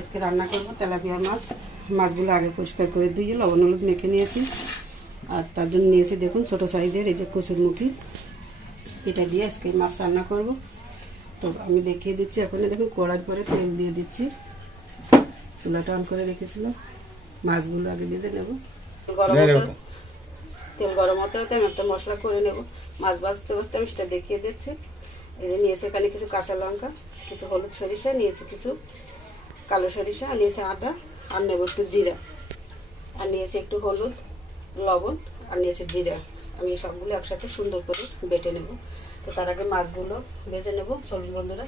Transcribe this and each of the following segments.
আজকে রান্না করব তেলাপিয়া মাছ। মাছগুলো আগে পরিষ্কার করে ধুয়ে লবণ হলুদ মেখে নিয়েছি। আর তার জন্য নিয়েছি দেখুন ছোটো সাইজের এই যে কচুরমুখী, এটা দিয়ে আজকে মাছ রান্না করব। তো আমি দেখিয়ে দিচ্ছি। এখন দেখুন কড়ার পরে তেল দিয়ে দিচ্ছি। চুলাটা অন করে রেখেছিলাম। মাছগুলো আগে ভেজে নেব। তেল গরম হতে হতে আমি একটা মশলা করে নেব। মাছ ভাজতে ভাজতে আমি সেটা দেখিয়ে দিচ্ছি। এই যে নিয়েছি এখানে কিছু কাঁচা লঙ্কা, কিছু হলুদ সরিষা, নিয়েছি কিছু কালো সরিষা, আর নিয়েছি আদা, আর নেব একটু জিরা, আর নিয়েছি একটু হলুদ লবণ, আর নিয়েছি জিরা। আমি সবগুলো একসাথে সুন্দর করে বেটে নেব। তো তার আগে মাছগুলো ভেজে নেব। চলুন বন্ধুরা।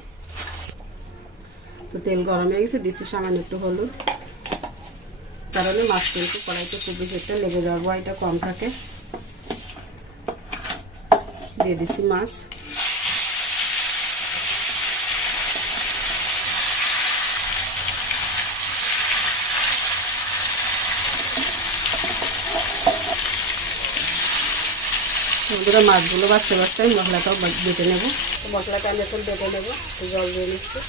তো তেল গরম হয়ে গেছে, দিচ্ছি সামান্য একটু হলুদ, কারণে মাছ কিন্তু কড়াইতে খুব বেশি একটা লেগে যাওয়ার ভয়টা কম থাকে। দিয়ে দিচ্ছি মাছ। বন্ধুরা মাছগুলো বাছতে বাছতে আমি মশলাটাও বেটে নেব। তো মশলাটা আমি এখন বেটে নেব। জল দিয়ে নিচ্ছি।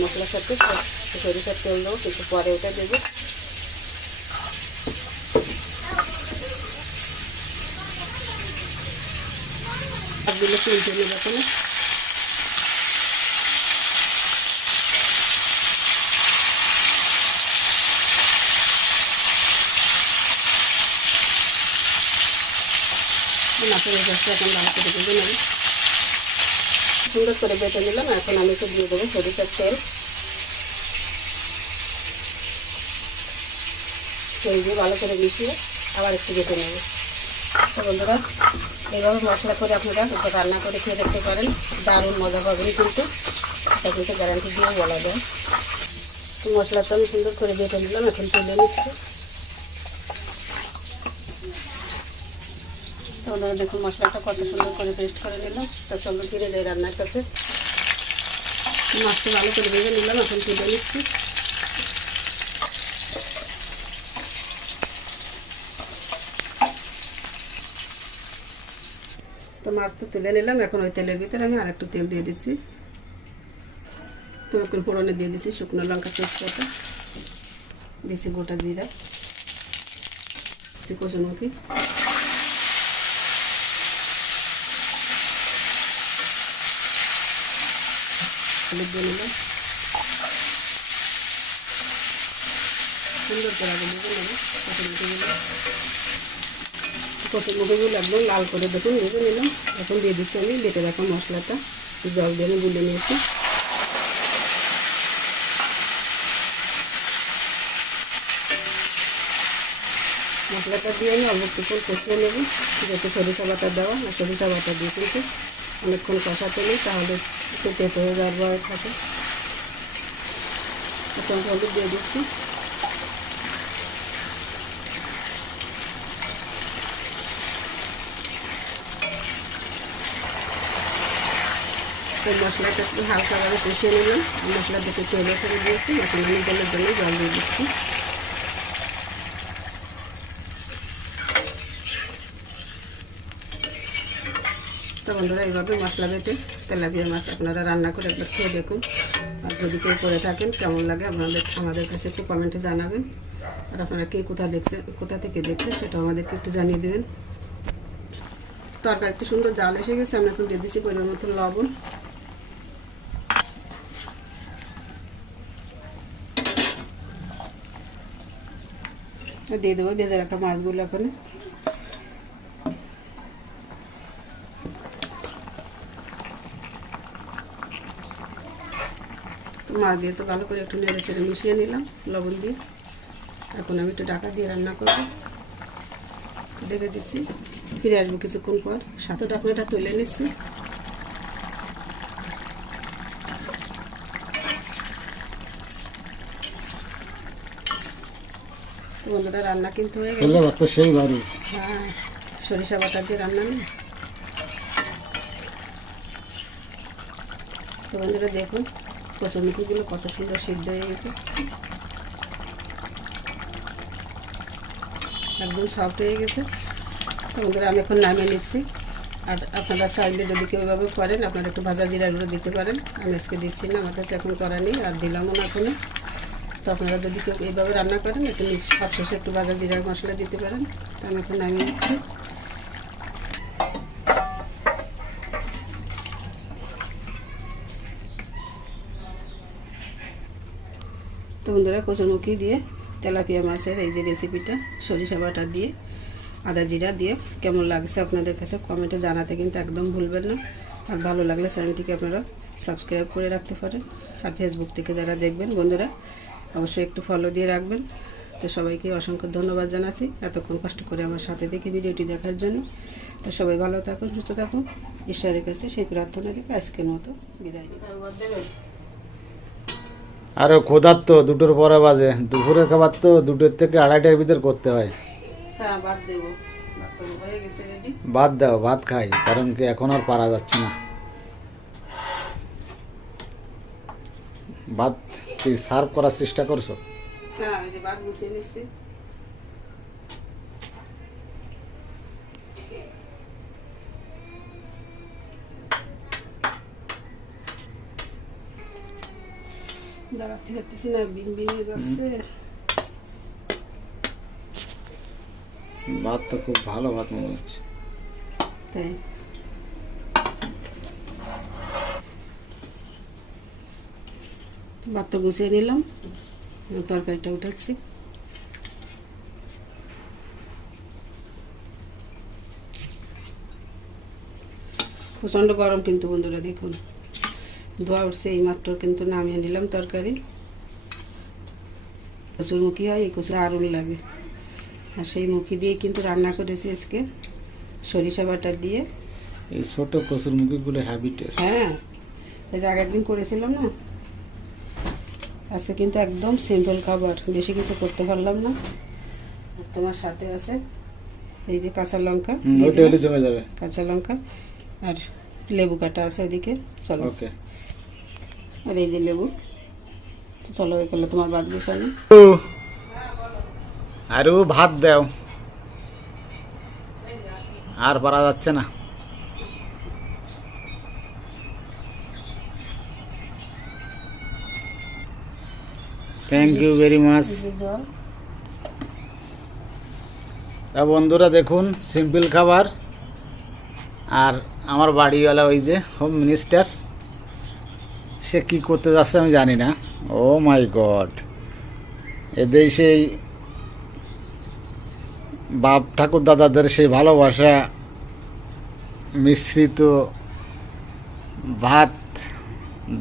মশলার সাথে সরিষার তেল দেবো, কিন্তু পরে ওটা দেবো। মাছগুলো তুলতে নেব এখানে। মাছের গাছটা এখন ভালো করে ভেজে নেব। সুন্দর করে বেটে নিলাম। এখন আমি একটু দিয়ে দেবো সরিষার তেল। তেল দিয়ে ভালো করে মিশিয়ে আবার একটু বেটে নেব। তো বন্ধুরা, এইভাবে মশলা করে আপনারা রান্না করে খেয়ে দেখতে পারেন। দারুণ মজা পাবেন কিন্তু, এটা কিন্তু গ্যারান্টি দিয়ে বলা যায়। তো মশলাটা আমি সুন্দর করে বেটে নিলাম। এখন তুলে নিচ্ছি। তো বন্ধুরা দেখুন মশলাটা কত সুন্দর করে পেস্ট করে নিলাম। তা চলো ফিরে যাই রান্নার কাছে। মাছটা ভালো করে ভেজে নিলাম। এখন তুলে নিচ্ছি। তো মাছ তো তুলে নিলাম। এখন ওই তেলের ভিতরে আমি আর একটু তেল দিয়ে দিচ্ছি। তো এখন ফোড়নে দিয়ে দিচ্ছি শুকনো লঙ্কা তেজপাতা, দিচ্ছি গোটা জিরা, দিচ্ছি কচুরমুখী, হলুদ দিয়ে নিলাম। সুন্দর করে আগে ভেজে নেব কচুরমুখীগুলো। কচুরমুখীগুলো একদম লাল করে দেখুন ভেজে নিলাম। এখন দিয়ে দিচ্ছি আমি বেটে রাখা মশলাটা। জল দিয়ে আমি গুলে নিয়েছি। মশলাটা দিয়ে আমি অল্প একটু কষিয়ে নেব, যাতে সরিষা বাটা দেওয়া। আর সরিষা বাটা দিয়ে কিন্তু অনেকক্ষণ কষাতে নেই, তাহলে একটু তেতো হয়ে যাওয়ার ভয় থাকে। চামচ হলুদ দিয়ে দিচ্ছি। তো মশলাটা একটু হালকাভাবে কষিয়ে নিলাম। মশলা দেখে তেল ছেড়ে দিয়েছি। এখন আমি জলের জন্য জল দিয়ে দিচ্ছি। তো বন্ধুরা এইভাবে মশলা বেটে তেলাপিয়া মাছ আপনারা রান্না করে একবার খেয়ে দেখুন। আর যদি কেউ করে থাকেন কেমন লাগে আমাদের কাছে একটু কমেন্টে জানাবেন। আর আপনারা কে কোথা থেকে দেখছেন সেটাও আমাদেরকে একটু জানিয়ে দেবেন। তরকারি একটু সুন্দর জাল এসে গেছে। আমি এখন দিয়ে দিচ্ছি পরিমাণ মতো লবণ। দিয়ে দেবো ভেজে রাখা মাছগুলো। এখন তো মাছ দিয়ে তো ভালো করে একটু নেড়ে ছেড়ে মিশিয়ে নিলাম লবণ দিয়ে। এখন আমি একটু ঢাকা দিয়ে রান্না করবো। দেখে দিচ্ছি, ফিরে আসবো কিছুক্ষণ পর। সাথে ঢাকনাটা তুলে নিচ্ছি। বন্ধুরা রান্না কিন্তু হয়ে গেছে। হ্যাঁ, সরিষা বাটা দিয়ে রান্না নেই। তো বন্ধুরা দেখুন কচুরমুখীগুলো কত সুন্দর সিদ্ধ হয়ে গেছে, একদম সফট হয়ে গেছে। তো বন্ধুরা আমি এখন নামিয়ে নিচ্ছি। আর আপনারা চাইলে যদি কেউ এভাবে করেন আপনারা একটু ভাজা জিরা গুঁড়ো দিতে পারেন। আমি আজকে দিচ্ছি না, আমার কাছে এখন করা নেই আর দিলামও না এখনই। তো আপনারা যদি কেউ এইভাবে রান্না করেন একটু সবশেষে একটু ভাজা জিরা মশলা দিতে পারেন। তো আমি এখন নামিয়ে দিচ্ছি। তো বন্ধুরা কচুরমুখী দিয়ে তেলাপিয়া মাছের এই যে রেসিপিটা সরিষা বাটা দিয়ে আদা জিরা দিয়ে কেমন লাগছে আপনাদের কাছে কমেন্টে জানাতে কিন্তু একদম ভুলবেন না। আর ভালো লাগলে চ্যানেলটিকে আপনারা সাবস্ক্রাইব করে রাখতে পারেন। আর ফেসবুক থেকে যারা দেখবেন বন্ধুরা অবশ্যই একটু ফলো দিয়ে রাখবেন। তো সবাইকে অসংখ্য ধন্যবাদ জানাচ্ছি এতক্ষণ কষ্ট করে আমার সাথে থেকে ভিডিওটি দেখার জন্য। তো সবাই ভালো থাকুন, সুস্থ থাকুন, ঈশ্বরের কাছে সেই প্রার্থনা রেখে আজকের মতো বিদায় নিচ্ছি। আরো ক্ষুধার তো 2টোর পরে বাজে, দুপুরের খাবার তো 2টোর থেকে 2:30টার ভিতর করতে হয়। হ্যাঁ বাদ দেবো, হয়ে গেছে রেডি। ভাত দাও, ভাত খাই, কারণ কি এখন আর পারা যাচ্ছে না। ভাত কি সার্ভ করার চেষ্টা করছো? হ্যাঁ এই যে ভাত গুছিয়ে নিচ্ছি। দাঁড়াতে পারতেছি না, বিন বিনে যাচ্ছে। ভাত তো খুব ভালো ভাত মনে হচ্ছে। তাই ভাত তো গুছিয়ে নিলাম, তরকারিটা উঠাচ্ছি। প্রচণ্ড গরম কিন্তু বন্ধুরা দেখুন, ধোয়া উঠছে এই মাত্র কিন্তু নামিয়ে নিলাম তরকারি। কচুরমুখী হয়, এই কচুর আরুন লাগে। আর সেই মুখি দিয়ে কিন্তু রান্না করেছি আজকে সরিষা বাটা দিয়ে। এই ছোট কচুর মুখিগুলো হ্যাভি টেস্ট। হ্যাঁ এই যে আগের দিন করেছিলাম না, আজকে কিন্তু একদম সিম্পল খাবার, বেশি কিছু করতে পারলাম না। তোমার সাথে আছে এই যে কাঁচা লঙ্কা, জমে যাবে কাঁচা লঙ্কা আর লেবু কাটা আছে ওইদিকে। চলো ওকে। আর এই যে লেবু। তো চলো ওই করলে তোমার ভাত গুছানো। আরো ভাত দাও, আর পারা যাচ্ছে না। Thank you very much. জল তা বন্ধুরা দেখুন সিম্পল খাবার। আর আমার বাড়িওয়ালা ওই যে হোম মিনিস্টার, সে কি করতে যাচ্ছে আমি জানি না। ও মাই গড, এদের সেই বাপ ঠাকুর দাদাদের সেই ভালোবাসা মিশ্রিত ভাত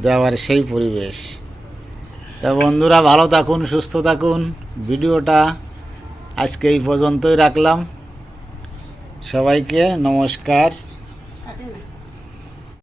দেওয়ার সেই পরিবেশ। তা বন্ধুরা ভালো থাকুন, সুস্থ থাকুন। ভিডিওটা আজকে এই পর্যন্তই রাখলাম। সবাইকে নমস্কার। কাটে না।